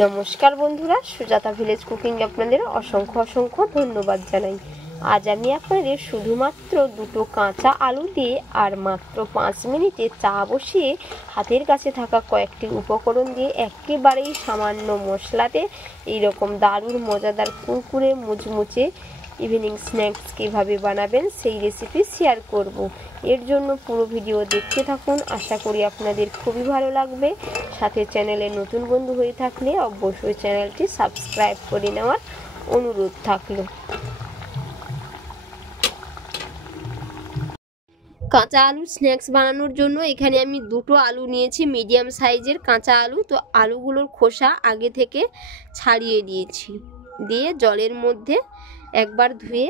নমস্কার বন্ধুরা, Sujata village cooking আপনাদের অসংখ্য ধন্যবাদ জানাই। আজ আমি আপনাদের শুধুমাত্র দুটো কাঁচা আলু দিয়ে আর মাত্র 5 মিনিটে চা বসিয়ে হাতের কাছে থাকা কয়েকটি উপকরণ দিয়ে একেবারেই সামান্য মশলাতে এইরকম দারুণ মজাদার কুরকুরে মুচমুচে ইভিনিং স্ন্যাক্স কীভাবে বানাবেন সেই রেসিপি শেয়ার করব। এর জন্য পুরো ভিডিও দেখতে থাকুন, আশা করি আপনাদের খুবই ভালো লাগবে। সাথে চ্যানেলে নতুন বন্ধু হয়ে থাকলে অবশ্যই চ্যানেলটি সাবস্ক্রাইব করে নেওয়ার অনুরোধ থাকলো। কাঁচা আলুর স্ন্যাক্স বানানোর জন্য এখানে আমি দুটো আলু নিয়েছি, মিডিয়াম সাইজের কাঁচা আলু। তো আলুগুলোর খোসা আগে থেকে ছাড়িয়ে দিয়েছি, দিয়ে জলের মধ্যে একবার ধুয়ে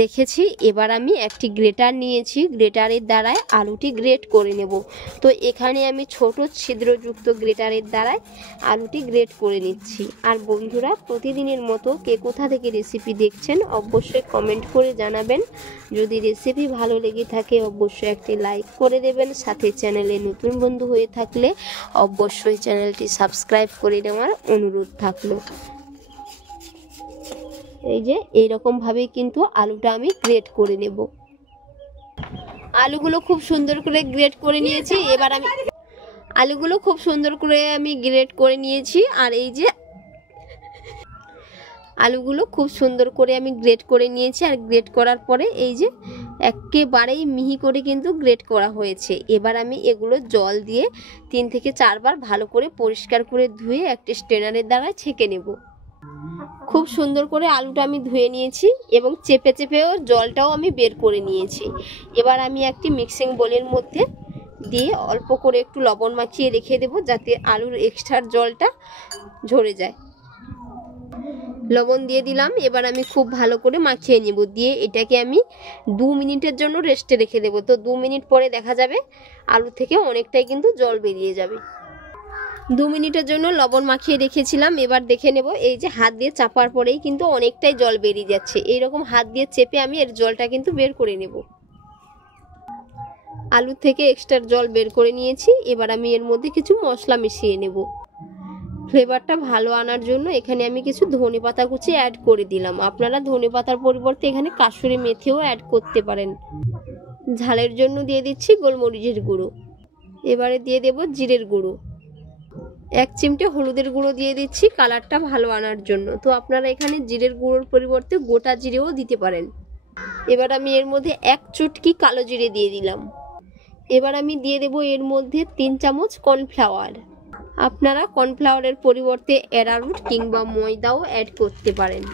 রেখেছি। এবার আমি একটি গ্রেটার নিয়েছি, গ্রেটারের দ্বারায় আলুটি গ্রেট করে নেব। তো এখানে আমি ছোট ছিদ্রযুক্ত গ্রেটারের দ্বারায় আলুটি গ্রেট করে নিচ্ছি। আর বন্ধুরা, প্রতিদিনের মতো কে কোথা থেকে রেসিপি দেখছেন অবশ্যই কমেন্ট করে জানাবেন। যদি রেসিপি ভালো লেগে থাকে অবশ্যই একটি লাইক করে দেবেন। সাথে চ্যানেলে নতুন বন্ধু হয়ে থাকলে অবশ্যই চ্যানেলটি সাবস্ক্রাইব করে নেওয়ার অনুরোধ থাকলো। এই যে এইরকম ভাবে কিন্তু আলুটা আমি গ্রেট করে নেব। আলুগুলো খুব সুন্দর করে গ্রেট করে নিয়েছি। এবার আমি আলুগুলো খুব সুন্দর করে আমি গ্রেট করে নিয়েছি। আর এই যে আলুগুলো খুব সুন্দর করে আমি গ্রেট করে নিয়েছি। আর গ্রেট করার পরে এই যে একেবারেই মিহি করে কিন্তু গ্রেট করা হয়েছে। এবার আমি এগুলো জল দিয়ে 3 থেকে 4 বার ভালো করে পরিষ্কার করে ধুয়ে একটা স্ট্রেনারের দ্বারা ছেঁকে নেব। খুব সুন্দর করে আলুটা আমি ধুয়ে নিয়েছি এবং চেপে চেপেও জলটাও আমি বের করে নিয়েছি। এবার আমি একটি মিক্সিং বোলের মধ্যে দিয়ে অল্প করে একটু লবণ মাখিয়ে রেখে দেব, যাতে আলুর এক্সট্রা জলটা ঝরে যায়। লবণ দিয়ে দিলাম। এবার আমি খুব ভালো করে মাখিয়ে নেব, দিয়ে এটাকে আমি 2 মিনিটের জন্য রেস্টে রেখে দেব। তো 2 মিনিট পরে দেখা যাবে আলু থেকে অনেকটাই কিন্তু জল বেরিয়ে যাবে। 2 মিনিটের জন্য লবণ মাখিয়ে রেখেছিলাম। এবার দেখে নেব, এই যে হাত দিয়ে চাপার পরেই কিন্তু অনেকটাই জল বেরিয়ে যাচ্ছে। এইরকম হাত দিয়ে চেপে আমি এর জলটা কিন্তু বের করে নেব। আলু থেকে এক্সট্রা জল বের করে নিয়েছি। এবার আমি এর মধ্যে কিছু মশলা মিশিয়ে নেব। ফ্লেভারটা ভালো আনার জন্য এখানে আমি কিছু ধনেপাতা কুচি অ্যাড করে দিলাম। আপনারা ধনেপাতার পরিবর্তে এখানে কাসুরি মেথিও অ্যাড করতে পারেন। ঝালের জন্য দিয়ে দিচ্ছি গোলমরিচের গুঁড়ো। এবারে দিয়ে দেব জিরের গুঁড়ো। 1 চিমটে হলুদের গুঁড়ো দিয়ে দিচ্ছি কালারটা ভালো আনার জন্য। তো আপনারা এখানে জিরের গুঁড়োর পরিবর্তে গোটা জিরেও দিতে পারেন। এবার আমি এর মধ্যে 1 চুটকি কালো জিরে দিয়ে দিলাম। এবার আমি দিয়ে দেব এর মধ্যে 3 চামচ কর্নফ্লাওয়ার। আপনারা কর্নফ্লাওয়ারের পরিবর্তে অ্যারারুট কিংবা ময়দাও অ্যাড করতে পারেন।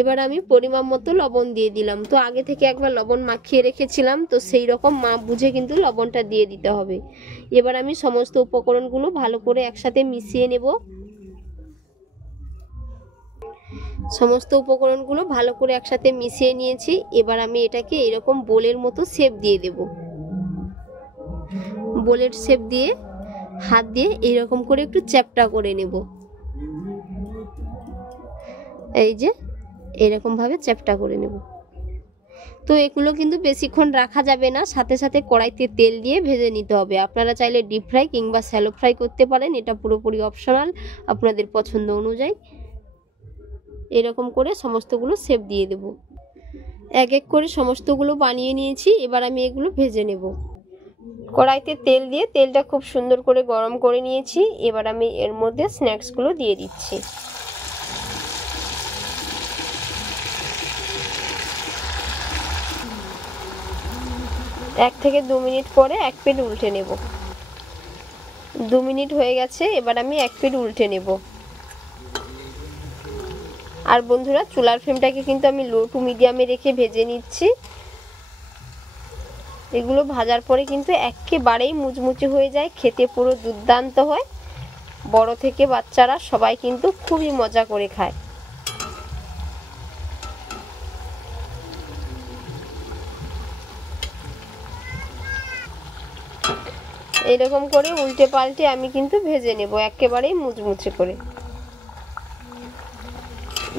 এবার আমি পরিমাণ মতো লবণ দিয়ে দিলাম। তো আগে থেকে একবার লবণ মাখিয়ে রেখেছিলাম, তো সেই রকম মাপ বুঝে কিন্তু লবণটা দিয়ে দিতে হবে। এবার আমি সমস্ত উপকরণগুলো ভালো করে একসাথে মিশিয়ে নেব। সমস্ত উপকরণগুলো ভালো করে একসাথে মিশিয়ে নিয়েছি। এবার আমি এটাকে এরকম বোলের মতো শেপ দিয়ে দেব। বোলের শেপ দিয়ে হাত দিয়ে এরকম করে একটু চ্যাপটা করে নেব। এই যে এরকম ভাবে চ্যাপটা করে নেব। তো এগুলো কিন্তু বেশিক্ষণ রাখা যাবে না, সাথে সাথে কড়াইতে তেল দিয়ে ভেজে নিতে হবে। আপনারা চাইলে ডিপ ফ্রাই কিংবা শ্যালো ফ্রাই করতে পারেন, এটা পুরোপুরি অপশনাল, আপনাদের পছন্দ অনুযায়ী। এরকম করে সমস্তগুলো শেপ দিয়ে দেব। এক এক করে সমস্তগুলো বানিয়ে নিয়েছি। এবার আমি এগুলো ভেজে নেব। কড়াইতে তেল দিয়ে তেলটা খুব সুন্দর করে গরম করে নিয়েছি। এবার আমি এর মধ্যে স্ন্যাক্সগুলো দিয়ে দিচ্ছি। এক থেকে 2 মিনিট পরে এক পিঠ উল্টে নেব। 2 মিনিট হয়ে গেছে। এবার আমি এক পিঠ উল্টে নেব। আর বন্ধুরা, চুলার ফ্লেমটাকে কিন্তু আমি লো টু মিডিয়ামে রেখে ভেজে নিচ্ছি। এগুলো ভাজার পরে কিন্তু একেবারেই মুচমুচে হয়ে যায়, খেতে পুরো দুর্দান্ত হয়। বড় থেকে বাচ্চারা সবাই কিন্তু খুবই মজা করে খায়। এরকম করে উল্টে পাল্টে আমি কিন্তু ভেজে নেব একেবারেই মুচমুচে করে।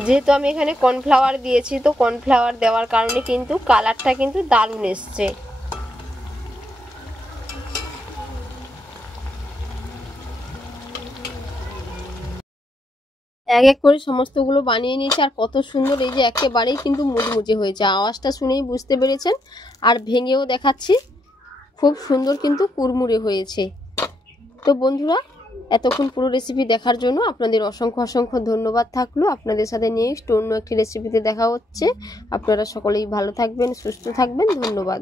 যেহেতু আমি এখানে কর্নফ্লাওয়ার দিয়েছি, তো কর্নফ্লাওয়ার দেওয়ার কারণে কিন্তু কালারটা কিন্তু দারুণ এসছে। এক এক করে সমস্তগুলো বানিয়ে নিয়েছি। আর কত সুন্দর, এই যে একেবারেই কিন্তু মুচমুচে হয়েছে, আওয়াজটা শুনেই বুঝতে পেরেছেন। আর ভেঙেও দেখাচ্ছি, খুব সুন্দর কিন্তু কুড়মুড়ে হয়েছে। তো বন্ধুরা, এতক্ষণ পুরো রেসিপি দেখার জন্য আপনাদের অসংখ্য অসংখ্য ধন্যবাদ থাকলো। আপনাদের সাথে নেক্সট অন্য একটি রেসিপিতে দেখা হচ্ছে। আপনারা সকলেই ভালো থাকবেন, সুস্থ থাকবেন। ধন্যবাদ।